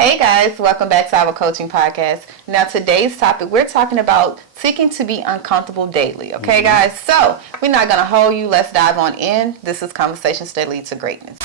Hey guys, welcome back to our coaching podcast. Now today's topic, we're talking about seeking to be uncomfortable daily. Okay guys, so we're not going to hold you. Let's dive on in. This is Conversations That Lead to Greatness.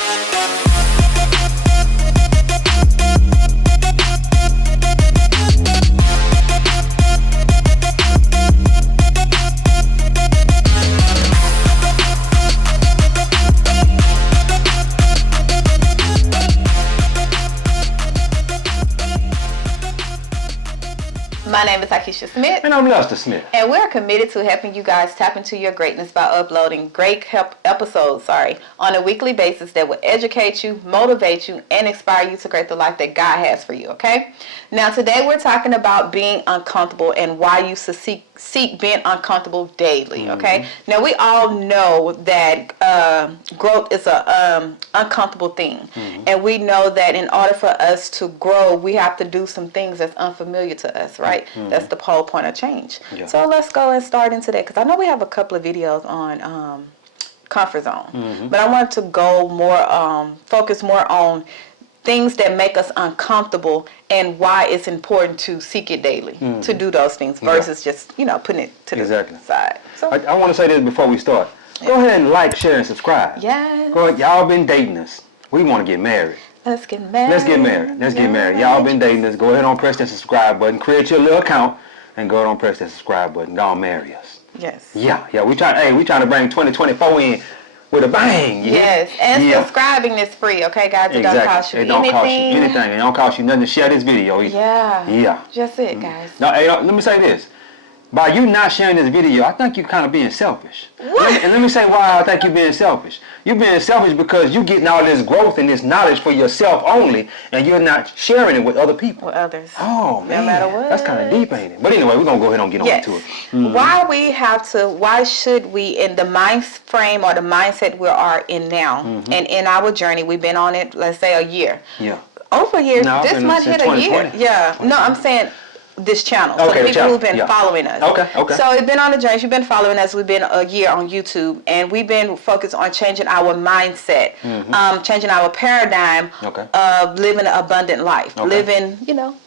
My name is Akeisha Smith. And I'm Lester Smith. And we're committed to helping you guys tap into your greatness by uploading great episodes on a weekly basis that will educate you, motivate you, and inspire you to create the life that God has for you, okay? Now, today we're talking about being uncomfortable and why you seek being uncomfortable daily, okay? Now, we all know that growth is a uncomfortable thing. And we know that in order for us to grow, we have to do some things that's unfamiliar to us, right? That's the whole point of change. Yeah. So let's go and start into that, because I know we have a couple of videos on comfort zone, but I want to go more, focus more on things that make us uncomfortable and why it's important to seek it daily, to do those things versus just, putting it to the side. So I want to say this before we start. Go ahead and like, share, and subscribe. Yes. Go ahead. Y'all been dating us. We want to get married. Let's get married. Let's get married. Y'all been dating us. Go ahead and press that subscribe button. Create your little account and go ahead and press that subscribe button. Go on, marry us. Yes. Yeah. We trying to bring 2024 in with a bang. Yeah? Yes. And subscribing is free, okay, guys? It don't cost you anything. It don't cost you anything. It don't cost you nothing to share this video either. Yeah. Just it, guys. Now, let me say this. By you not sharing this video, I think you're kind of being selfish. What? And let me say why I think you're being selfish. You're being selfish because you're getting all this growth and this knowledge for yourself only, and you're not sharing it with other people. With others. Oh, man. No matter what. That's kind of deep, ain't it? But anyway, we're going to go ahead and get on to it. Why should we, in the mind frame or the mindset we are in now, and in our journey, we've been on it, let's say a year. Yeah. Over a year. This month hit a year. Yeah. No, I'm saying this channel. So the people who've been following us. Okay. So it's been on the journey. You've been following us. We've been a year on YouTube, and we've been focused on changing our mindset, changing our paradigm of living an abundant life, living,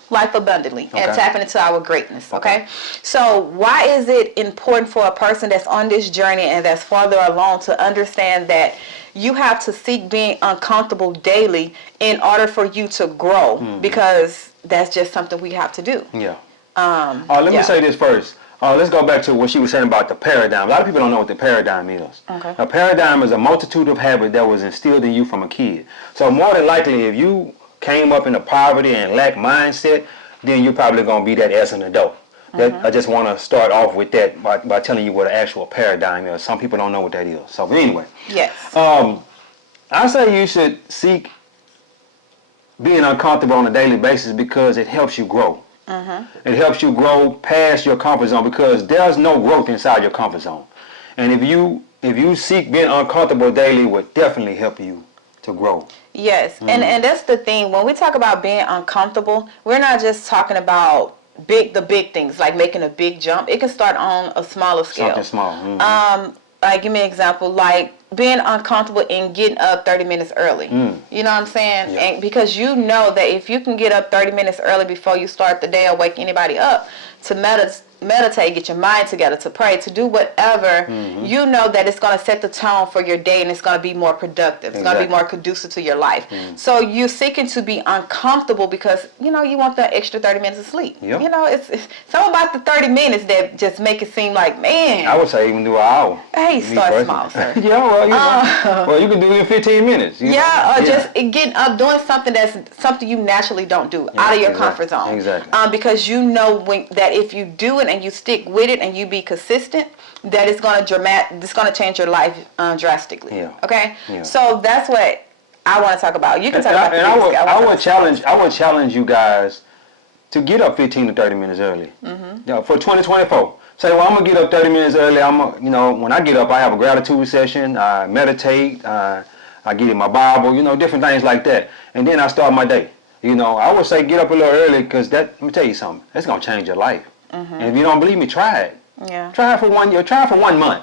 life abundantly, and tapping into our greatness. Okay. So why is it important for a person that's on this journey and that's farther along to understand that you have to seek being uncomfortable daily in order for you to grow, because that's just something we have to do. Yeah. Let me say this first. Let's go back to what she was saying about the paradigm. A lot of people don't know what the paradigm is. Okay. A paradigm is a multitude of habits that was instilled in you from a kid. So more than likely, if you came up in a poverty and lack mindset, then you're probably going to be that as an adult. I just want to start off with that by telling you what an actual paradigm is. Some people don't know what that is. So anyway. Yes. I say you should seek being uncomfortable on a daily basis because it helps you grow. It helps you grow past your comfort zone, because there's no growth inside your comfort zone. And if you seek being uncomfortable daily, it would definitely help you to grow. Yes. And that's the thing. When we talk about being uncomfortable, we're not just talking about the big things, like making a big jump. It can start on a smaller scale. Something small. Like, give me an example, like being uncomfortable in getting up 30 minutes early. You know what I'm saying? Yeah. And because you know that if you can get up 30 minutes early before you start the day or wake anybody up to meditate, get your mind together, to pray, to do whatever, you know that it's going to set the tone for your day, and it's going to be more productive. It's going to be more conducive to your life. So you're seeking to be uncomfortable because, you want that extra 30 minutes of sleep. Yep. It's something about the 30 minutes that just make it seem like, man. I would say even do an hour. Hey, start small, sir. Well, you can do it in 15 minutes. Just getting up, doing something that's something you naturally don't do, out of your comfort zone. Exactly. Because you know that if you do it and you stick with it and you be consistent, that it's going to change your life drastically. Yeah. Okay. Yeah. So that's what I want to talk about. You can talk about. I would challenge you guys to get up 15 to 30 minutes early. For 2024. Say, well, I'm gonna get up 30 minutes early. When I get up, I have a gratitude session. I meditate. I get in my Bible. Different things like that, and then I start my day. I would say get up a little early, because let me tell you something. That's gonna change your life. And if you don't believe me, try it. Yeah. Try it for 1 year. Try it for 1 month.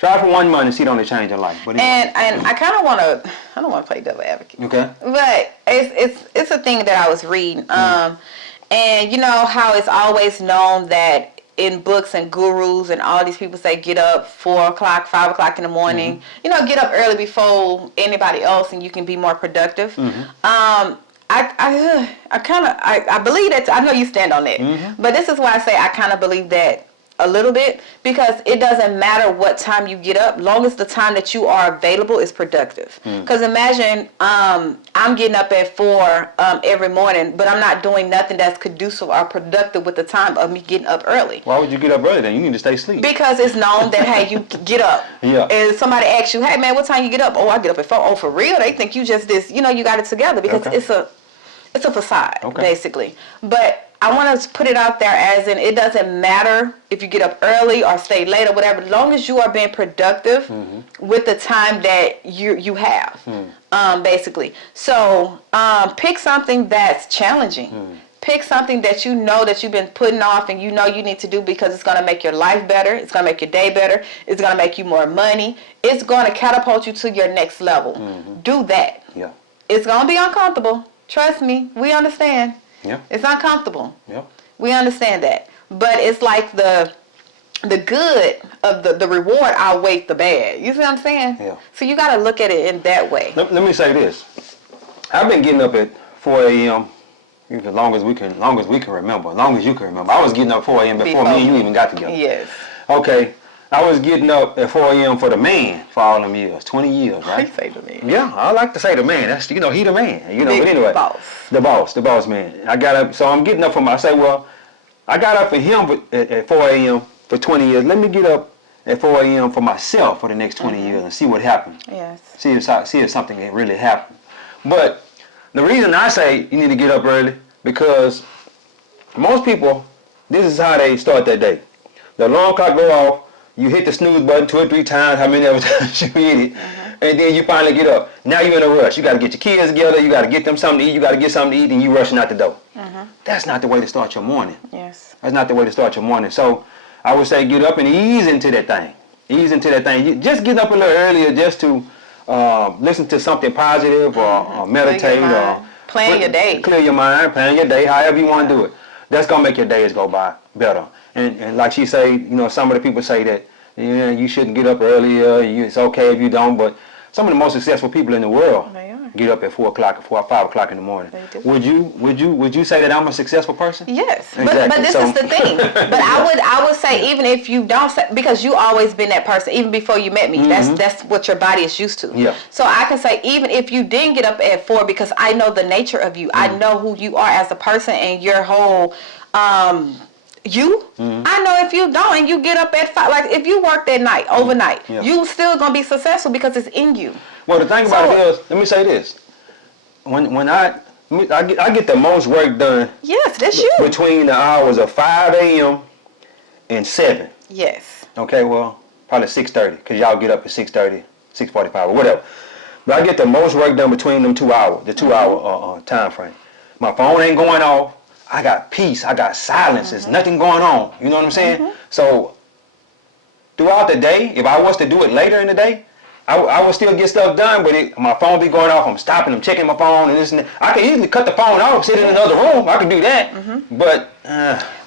Try it for 1 month and see it only change your life. But anyway. And I kind of want to. I don't want to play devil advocate. Okay. But it's a thing that I was reading. And you know how it's always known that in books and gurus and all these people say get up 4 o'clock, 5 o'clock in the morning. You know, get up early before anybody else, and you can be more productive. I believe that. I know you stand on that, but this is why I say I kind of believe that a little bit, because it doesn't matter what time you get up, long as the time that you are available is productive. Because imagine I'm getting up at 4 every morning, but I'm not doing nothing that's conducive or productive with the time of me getting up early. Why would you get up early then? You need to stay asleep. Because it's known that, hey, you get up. Yeah. And somebody asks you, hey, man, what time you get up? Oh, I get up at 4. Oh, for real? They think you just this, you know, you got it together, because it's a facade, basically. But I want to put it out there as in, it doesn't matter if you get up early or stay late or whatever, as long as you are being productive with the time that you have, basically. So pick something that's challenging. Pick something that you know that you've been putting off and you know you need to do, because it's going to make your life better. It's going to make your day better. It's going to make you more money. It's going to catapult you to your next level. Do that. Yeah. It's going to be uncomfortable. Trust me. We understand. Yeah. It's uncomfortable. Yeah. We understand that. But it's like the good of the reward outweighs the bad. You see what I'm saying? Yeah. So you got to look at it in that way. Let me say this. I've been getting up at 4 a.m. as long as we can remember. As long as you can remember. I was getting up 4 a.m. before me and you even got together. Yes. Okay. I was getting up at 4 a.m. for the man for all them years. 20 years, right? I say the man. Yeah, I like to say the man. That's, you know, he the man. You know, Big but anyway. The boss man. I got up, so I'm getting up for I say, well, I got up for him at 4 a.m. for 20 years. Let me get up at 4 a.m. for myself for the next 20 years and see what happens. Yes. See if something can really happen. But the reason I say you need to get up early, because most people, this is how they start their day. The alarm clock go off, you hit the snooze button 2 or 3 times, how many other times you hit it, and then you finally get up. Now you're in a rush. You got to get your kids together, you got to get them something to eat, you got to get something to eat, and you rushing out the door. That's not the way to start your morning. Yes. That's not the way to start your morning. So I would say get up and ease into that thing. Ease into that thing. You just get up a little earlier just to listen to something positive or meditate or plan your day. Clear your mind, plan your day, however you want to do it. That's going to make your days go by better. And like she say, you know, some of the people say that, yeah, you shouldn't get up earlier, it's okay if you don't, but some of the most successful people in the world get up at 4 o'clock or 5 o'clock in the morning. Would you say that I'm a successful person? Yes, exactly. but this is the thing. But I would say, even if you don't, because you always been that person, even before you met me. That's what your body is used to. Yeah. So I can say, even if you didn't get up at 4, because I know the nature of you, I know who you are as a person and your whole. I know if you don't and you get up at 5, like if you work that night overnight, you still gonna be successful because it's in you. Well, the thing about it is, let me say this: when I get the most work done. Yes, that's you. Between the hours of 5 a.m. and 7. Yes. Okay, well, probably 6:30, because y'all get up at 6:30, 6:45, or whatever. But I get the most work done between them 2 hours, the 2 hour time frame. My phone ain't going off. I got peace. I got silence. There's nothing going on. You know what I'm saying? So throughout the day, if I was to do it later in the day, I would still get stuff done, but my phone be going off. I'm stopping. I'm checking my phone and this and that. I can easily cut the phone off, sit in another room. I can do that.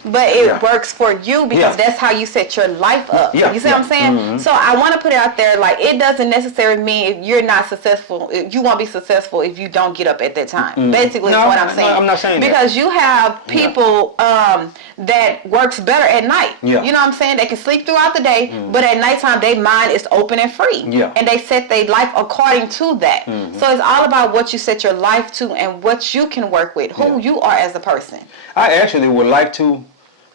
But it works for you because that's how you set your life up. You see what I'm saying? So I want to put it out there, like, it doesn't necessarily mean if you're not successful, you won't be successful if you don't get up at that time. Basically, is what I'm saying. No, I'm not saying because you have people that works better at night. You know what I'm saying? They can sleep throughout the day, but at nighttime, their mind is open and free. And they set their life according to that. So it's all about what you set your life to and what you can work with, who you are as a person. I actually would like to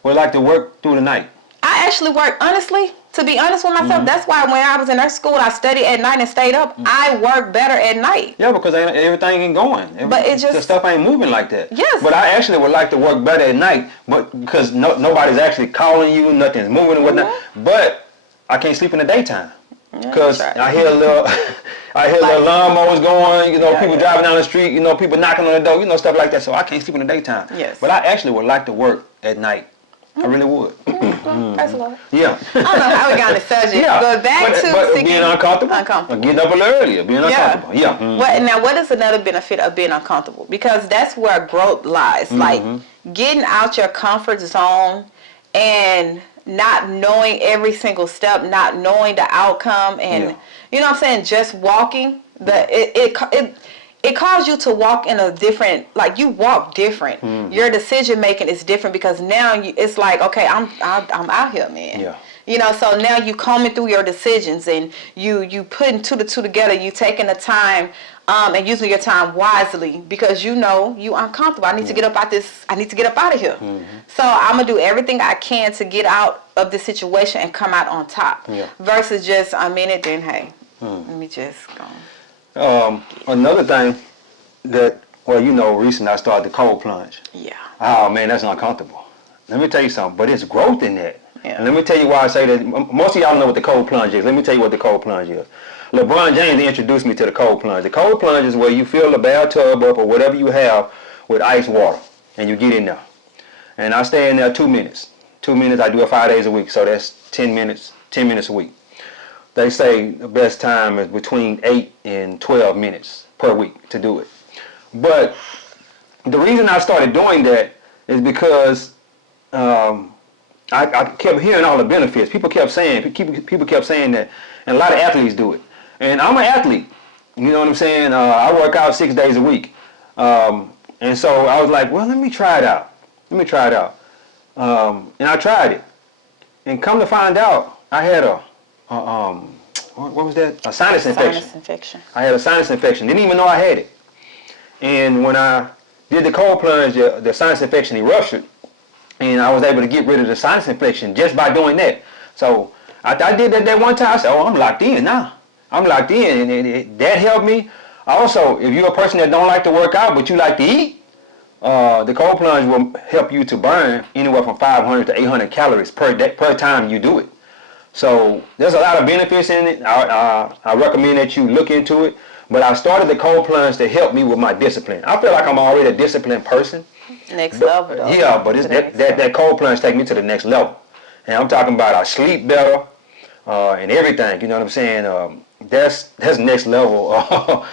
work through the night. I actually work, honestly, to be honest with myself, that's why when I was in nurse school, I studied at night and stayed up. I work better at night. Yeah, because everything ain't going. But it just... the stuff ain't moving like that. Yes. But I actually would like to work better at night, but because nobody's actually calling you, nothing's moving and whatnot. But I can't sleep in the daytime. Because I hear a little lawnmowers going, people driving down the street, people knocking on the door, stuff like that. So I can't sleep in the daytime. Yes. But I actually would like to work at night. I really would. Well, praise the Lord. Yeah. I don't know how we got on the subject. Yeah. But back to being uncomfortable. Uncomfortable. Getting up a little earlier. Being uncomfortable. Yeah. What is another benefit of being uncomfortable? Because that's where growth lies. Like getting out your comfort zone and not knowing every single step, not knowing the outcome, and you know what I'm saying, just walking. It caused you to walk in a different, like you walk different. Your decision making is different because now it's like, okay, I'm out here, man. Yeah. You know, so now you combing through your decisions and you putting two to two together. You taking the time and using your time wisely because you know you uncomfortable. I need to get up out this. I need to get up out of here. So I'm gonna do everything I can to get out of this situation and come out on top. Versus just I'm in it, then hey, let me just go. Another thing that, well, you know, recently I started the cold plunge. Yeah. Oh man, that's uncomfortable. Let me tell you something, but it's growth in that. Yeah. And let me tell you why I say that. Most of y'all know what the cold plunge is. Let me tell you what the cold plunge is. LeBron James introduced me to the cold plunge. The cold plunge is where you fill the bathtub up or whatever you have with ice water, and you get in there. And I stay in there 2 minutes. 2 minutes. I do it 5 days a week, so that's 10 minutes. 10 minutes a week. They say the best time is between 8 and 12 minutes per week to do it. But the reason I started doing that is because I kept hearing all the benefits. People kept saying that, and a lot of athletes do it. And I'm an athlete. You know what I'm saying? I work out 6 days a week. And so I was like, well, let me try it out. And I tried it. And come to find out, I had what was that? A sinus infection. I had a sinus infection. Didn't even know I had it. And when I did the cold plunge, the sinus infection erupted. And I was able to get rid of the sinus infection just by doing that. So I did that one time. I said, oh, I'm locked in now. I'm locked in. And that helped me. Also, if you're a person that don't like to work out, but you like to eat, the cold plunge will help you to burn anywhere from 500 to 800 calories per time you do it. So there's a lot of benefits in it. I recommend that you look into it. But I started the cold plunge to help me with my discipline. I feel like I'm already a disciplined person. Next level, though. Yeah, but that cold plunge take me to the next level. And I'm talking about I sleep better and everything. You know what I'm saying? That's next level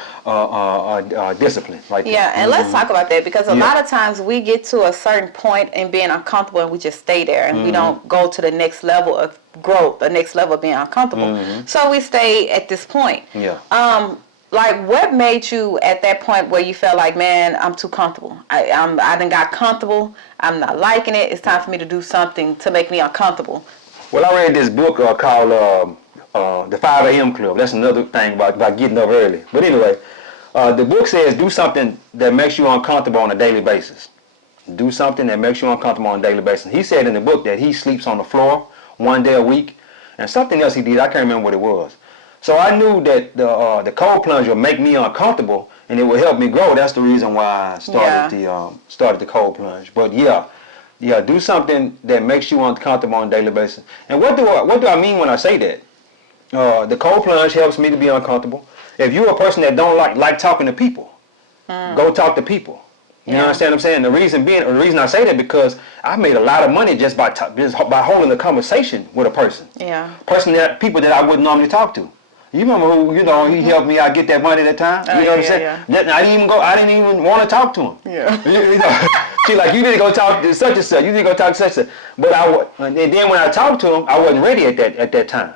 discipline. Like yeah, and let's talk about that because a lot of times we get to a certain point in being uncomfortable and we just stay there and we don't go to the next level of growth, the next level of being uncomfortable. So we stay at this point. Yeah. Like what made you at that point where you felt like, man, I'm too comfortable. I done got comfortable. I'm not liking it. It's time for me to do something to make me uncomfortable. Well, I read this book called The 5 a.m. Club. That's another thing about getting up early. But anyway, the book says do something that makes you uncomfortable on a daily basis. Do something that makes you uncomfortable on a daily basis. He said in the book that he sleeps on the floor 1 day a week. And something else he did, I can't remember what it was. So I knew that the cold plunge would make me uncomfortable and it would help me grow. That's the reason why I started the cold plunge. But yeah, do something that makes you uncomfortable on a daily basis. And what do I mean when I say that? The cold plunge helps me to be uncomfortable. If you're a person that don't like talking to people, go talk to people. You understand what I'm saying? The reason I say that because I made a lot of money just by holding a conversation with a person. Yeah. People that I wouldn't normally talk to. You remember who, he helped me out get that money that time? You know what I'm saying? I didn't even want to talk to him. Yeah. She like, you need to go talk to such and such. You need to go talk to such and such. And then when I talked to him, I wasn't ready at that time.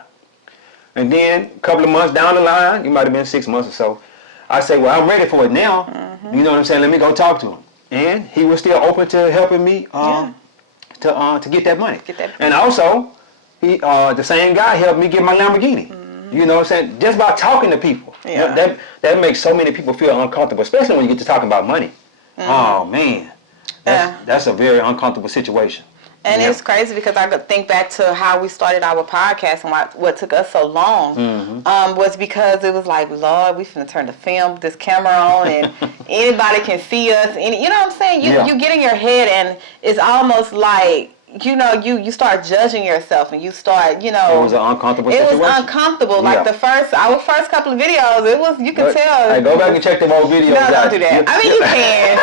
And then a couple of months down the line, it might have been 6 months or so, I say, well, I'm ready for it now. You know what I'm saying? Let me go talk to him. And he was still open to helping me to get that money. And also, the same guy helped me get my Lamborghini. You know what I'm saying? Just by talking to people. Yeah. That makes so many people feel uncomfortable, especially when you get to talking about money. Oh, man. That's a very uncomfortable situation. And it's crazy because I could think back to how we started our podcast and what took us so long was because it was like, Lord, we finna turn this camera on and anybody can see us. And, you know what I'm saying? You get in your head and it's almost like you start judging yourself and you start, It was an uncomfortable situation. It was uncomfortable. Like our first couple of videos, you could tell. Hey, go back and check them old videos out. No, don't do that. I mean, you can.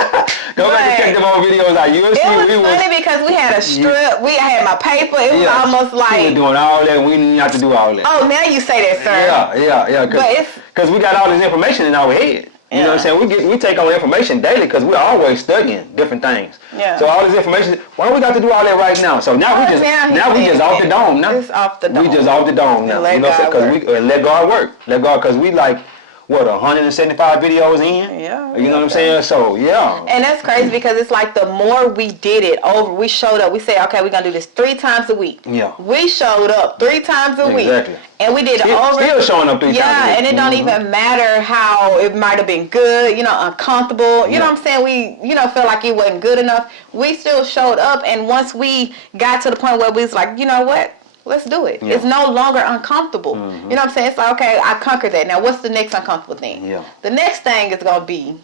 Go back and check them old videos out. You'll see it was funny because we had a strip. We had my paper. It was almost like. We were doing all that. We didn't have to do all that. Oh, now you say that, sir. Yeah. Because we got all this information in our head. You know what I'm saying? We take on information daily because we're always studying different things. Yeah. So all this information, why do we got to do all that right now? So now we just off the dome now. It's off the dome. We just off the dome now. You know, because we let God work. Let God, because we like 175 videos in. Yeah. You know what I'm saying? So yeah. And that's crazy because it's like the more we did it over, we showed up. We said, okay, we're gonna do this 3 times a week. Yeah. We showed up 3 times a week. Exactly. And we did it over. Still showing up 3 times a week. Yeah, and it don't even matter how it might have been good, uncomfortable. You know what I'm saying? We, felt like it wasn't good enough. We still showed up, and once we got to the point where we was like, you know what? Let's do it. Yeah. It's no longer uncomfortable. You know what I'm saying? It's like, okay, I conquered that. Now, what's the next uncomfortable thing? Yeah. The next thing is going to be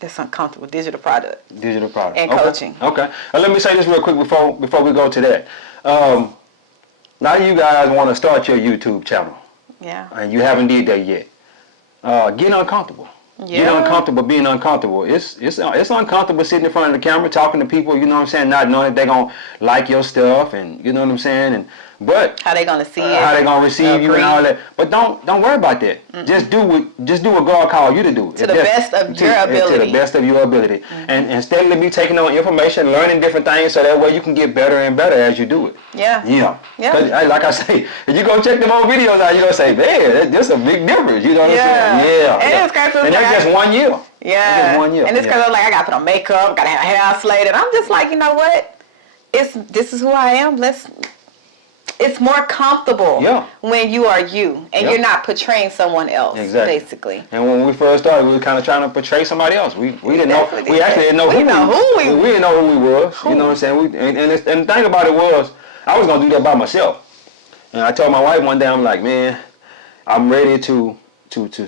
this uncomfortable digital product. And coaching. Okay. Let me say this real quick before we go to that. Now you guys want to start your YouTube channel. Yeah. And you haven't did that yet. Get uncomfortable. Yeah. Get uncomfortable being uncomfortable. It's uncomfortable sitting in front of the camera talking to people, you know what I'm saying, not knowing if they're going to like your stuff and you know what I'm saying, but how they going to see it, how they going to receive you and all that. But don't worry about that. Just do what God called you to do. To the best of your ability. To the best of your ability. And steadily be taking on information, learning different things so that way you can get better and better as you do it. Yeah. Yeah. Like I say, if you go check them old videos out, you're going to say, man, that's a big difference. You know what I'm saying? Yeah. And that's just 1 year. Yeah. Just 1 year. And it's because I'm like, I got to put on makeup, got to have hair slayed. I'm just like, you know what? This is who I am. It's more comfortable when you are you and you're not portraying someone else. Exactly. Basically. And when we first started, we were kind of trying to portray somebody else. We didn't know. We actually didn't know who we We didn't know who we was. You know what I'm saying? And the thing about it was, I was gonna do that by myself. And I told my wife one day, I'm like, man, I'm ready to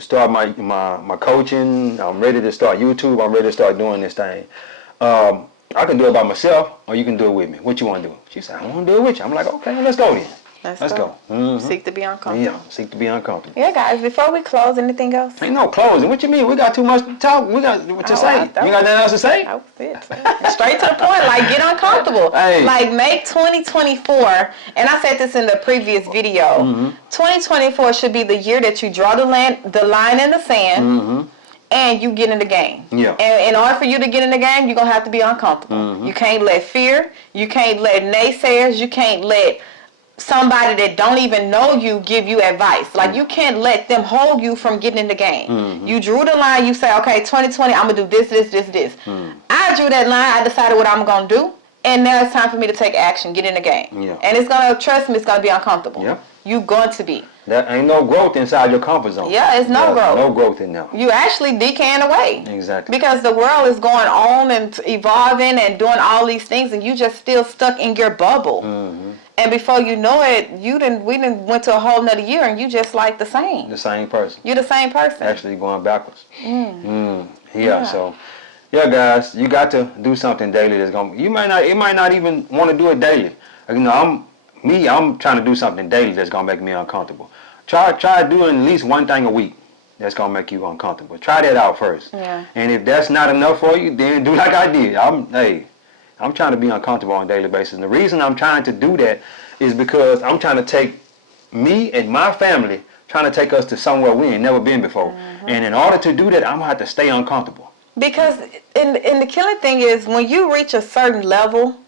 start my coaching. I'm ready to start YouTube. I'm ready to start doing this thing. I can do it by myself, or you can do it with me. What you want to do? She said, I want to do it with you. I'm like, okay, let's go then. Let's go. Seek to be uncomfortable. Yeah, seek to be uncomfortable. Yeah, guys, before we close, anything else? Ain't no closing. What you mean? We got too much to talk. We got to say. You got nothing else to say? That was it. Straight to the point. Like, get uncomfortable. Hey. Like, make 2024, and I said this in the previous video, 2024 should be the year that you draw the line in the sand, and you get in the game. Yeah. And in order for you to get in the game, you're going to have to be uncomfortable. You can't let fear, you can't let naysayers, you can't let somebody that don't even know you give you advice. Like, you can't let them hold you from getting in the game. You drew the line, you say, okay, 2020, I'm going to do this. I drew that line, I decided what I'm going to do, and now it's time for me to take action, get in the game. Yeah. And it's going to, trust me, it's going to be uncomfortable. Yeah. You're going to be. There ain't no growth inside your comfort zone. Yeah, it's no growth. No growth in there. You actually decaying away. Exactly. Because the world is going on and evolving and doing all these things, and you just still stuck in your bubble. And before you know it, we went to a whole nother year, and you just like the same. The same person. You're the same person. Actually going backwards. Yeah. So, yeah, guys, you got to do something daily that's gonna. It might not even want to do it daily. You know, I'm trying to do something daily that's gonna make me uncomfortable. Try doing at least one thing a week that's gonna make you uncomfortable. Try that out first. Yeah. And if that's not enough for you, then do like I did. I'm trying to be uncomfortable on a daily basis. And the reason I'm trying to do that is because I'm trying to take me and my family, trying to take us to somewhere we ain't never been before. And in order to do that, I'm gonna have to stay uncomfortable. Because and the killing thing is when you reach a certain level,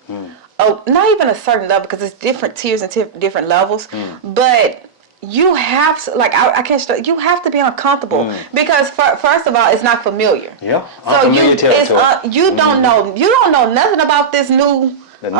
not even a certain level because it's different tiers and different levels, but you have to, like, I can't. You have to be uncomfortable because first of all, it's not familiar. Yeah. So you don't know nothing about this new. That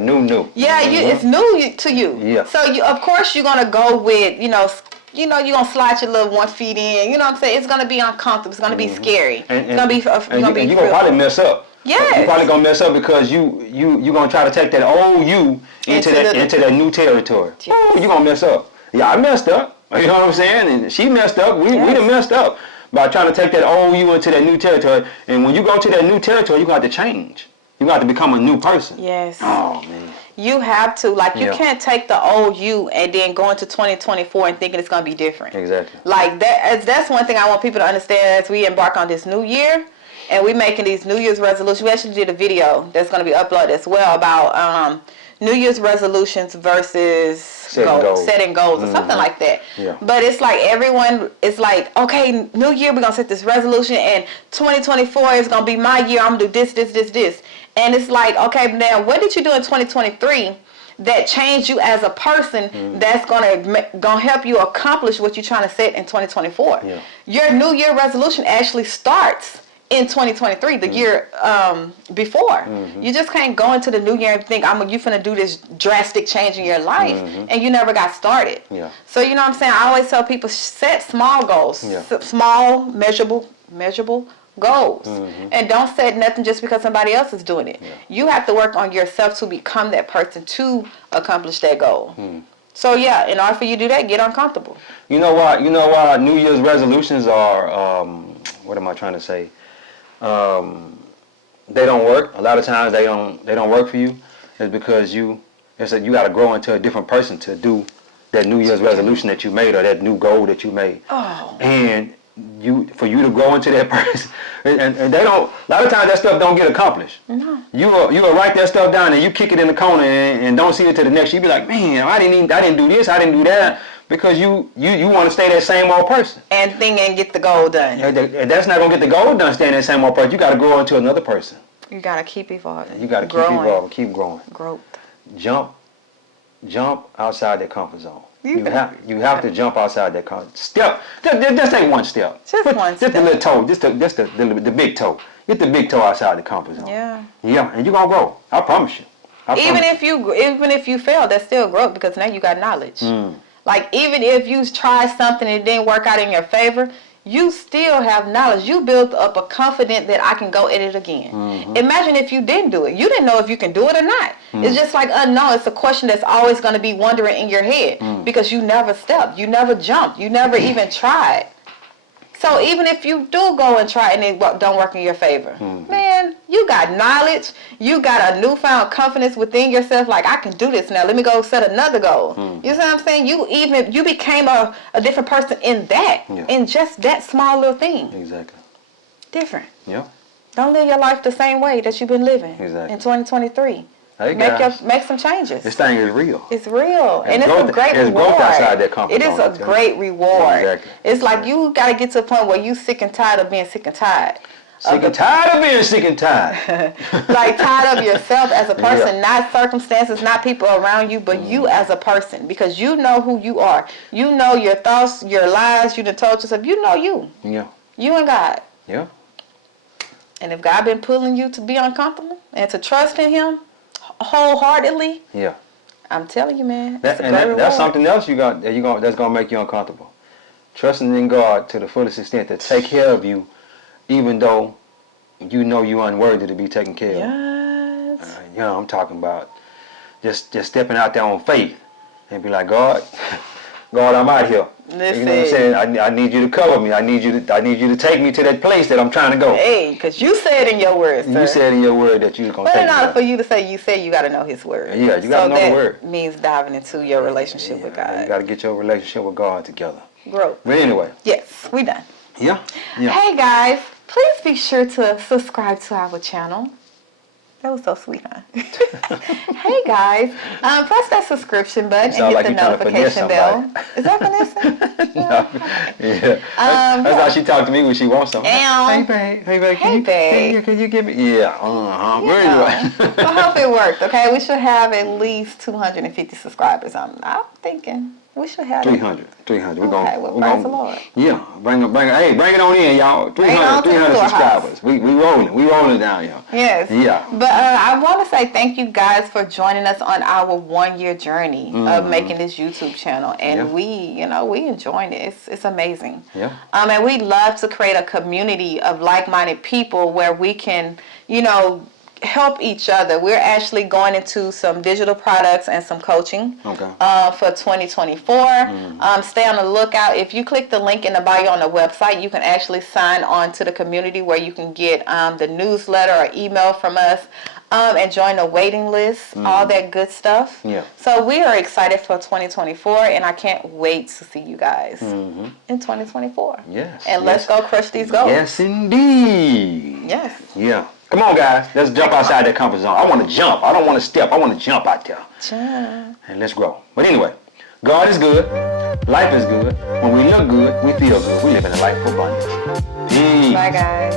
new. Yeah, it's new to you. Yeah. So of course you're gonna go with you're gonna slide your little 1 feet in. You know what I'm saying? It's gonna be uncomfortable. It's gonna be scary. And you're gonna probably mess up. Yes. You're probably gonna mess up because you're gonna try to take that old you into that new territory. Yes. You're gonna mess up. Yeah, I messed up. You know what I'm saying? And she messed up. We done messed up by trying to take that old you into that new territory. And when you go to that new territory, you got to change. You You're going to have to become a new person. Yes. Oh, man. You have to. Like, you Yeah. can't take the old you and then go into 2024 and thinking it's going to be different. Exactly. Like, that's one thing I want people to understand as we embark on this new year. And we making these New Year's resolutions. We actually did a video that's going to be uploaded as well about New Year's resolutions versus setting goals or something like that. Yeah. But it's like everyone is like, okay, New Year, we're going to set this resolution, and 2024 is going to be my year. I'm going to do this. And it's like, okay, now what did you do in 2023 that changed you as a person that's gonna help you accomplish what you're trying to set in 2024? Yeah. Your New Year resolution actually starts in 2023, the year before. You just can't go into the new year and think you finna do this drastic change in your life, and you never got started. Yeah. So you know what I'm saying? I always tell people, set small goals, small measurable goals, and don't set nothing just because somebody else is doing it. You have to work on yourself to become that person to accomplish that goal. So yeah, in order for you to do that, get uncomfortable. You know why New Year's resolutions are what am I trying to say? They don't work. A lot of times they don't work for you. It's because you got to grow into a different person to do that New Year's resolution that you made or that new goal that you made. Oh. And for you to grow into that person, and they don't. A lot of times that stuff don't get accomplished. No. You will write that stuff down and you kick it in the corner and don't see it to the next. You be like, man, I didn't do this, I didn't do that, because you want to stay that same old person. And get the goal done. That's not gonna get the goal done. Staying that same old person. You got to grow into another person. You gotta keep evolving. You got to keep evolving, keep growing. Growth. Jump outside that comfort zone. You got have to jump outside that comfort. Step. Just take one step. Just one step. Just the little toe. Just the big toe. Get the big toe outside the comfort zone. Yeah. Yeah, and you're gonna grow. I promise you. Even if you fail, that's still growth, because now you got knowledge. Like, even if you try something and it didn't work out in your favor, you still have knowledge. You built up a confidence that I can go at it again. Imagine if you didn't do it. You didn't know if you can do it or not. It's just like unknown. It's a question that's always going to be wondering in your head, because you never stepped. You never jumped. You never even tried. So even if you do go and try and it don't work in your favor, man, you got knowledge. You got a newfound confidence within yourself. Like, I can do this now. Let me go set another goal. You see what I'm saying? You became a different person in that, in just that small little thing. Exactly. Different. Yeah. Don't live your life the same way that you've been living Exactly. in 2023. Hey, guys. Make some changes. This thing is real. It's real, and it's growth, a great there's reward. growth outside that comfort It is zone, a great reward. Exactly. It's like you got to get to a point where you sick and tired of being sick and tired. Sick and tired of being sick and tired. Like, tired of yourself as a person, not circumstances, not people around you, but you as a person, because you know who you are. You know your thoughts, your lies. You done told yourself. You know you. Yeah. You and God. Yeah. And if God been pulling you to be uncomfortable and to trust in Him wholeheartedly, Yeah. I'm telling you, man, that's something else that's gonna make you uncomfortable. Trusting in God to the fullest extent to take care of you, even though you know you're unworthy to be taken care of. Yes. I'm talking about just stepping out there on faith and be like, God, I'm out here. Listen. You know what I'm saying? I need you to cover me. I need you to take me to that place that I'm trying to go. Hey, because you said in your word, sir. You said in your word that you was going to But take in me. order for you to say you got to know His word. Yeah, you got to know the word. So that means diving into your relationship with God. You got to get your relationship with God together. Growth. But anyway. Yes, we done. Yeah. Hey, guys, please be sure to subscribe to our channel. That was so sweet, huh? Hey, guys, press that subscription button and hit the notification bell. Is that Vanessa? No. Yeah. That's how she talked to me when she wants something. Hey, babe. Can you give me? Yeah. Where you at? So I hope it worked, okay? We should have at least 250 subscribers. I'm thinking we should have 300. Okay, well, praise the Lord. Yeah, bring it on in, y'all. 300 subscribers. We rolling down, y'all. Yes. Yeah. But I want to say thank you guys for joining us on our 1-year journey of making this YouTube channel, and we enjoying it. It's amazing. Yeah. And we love to create a community of like-minded people where we can, help each other. We're actually going into some digital products and some coaching for 2024. Stay on the lookout. If you click the link in the bio on the website, you can actually sign on to the community where you can get the newsletter or email from us and join the waiting list, all that good stuff. Yeah. So we are excited for 2024, and I can't wait to see you guys in 2024. Yes. And let's go crush these goals. Yes, indeed. Yes. Yeah. Come on, guys. Let's jump outside that comfort zone. I want to jump. I don't want to step. I want to jump out there. Jump. And let's grow. But anyway, God is good. Life is good. When we look good, we feel good. We live in a life of abundance. Peace. Bye, guys.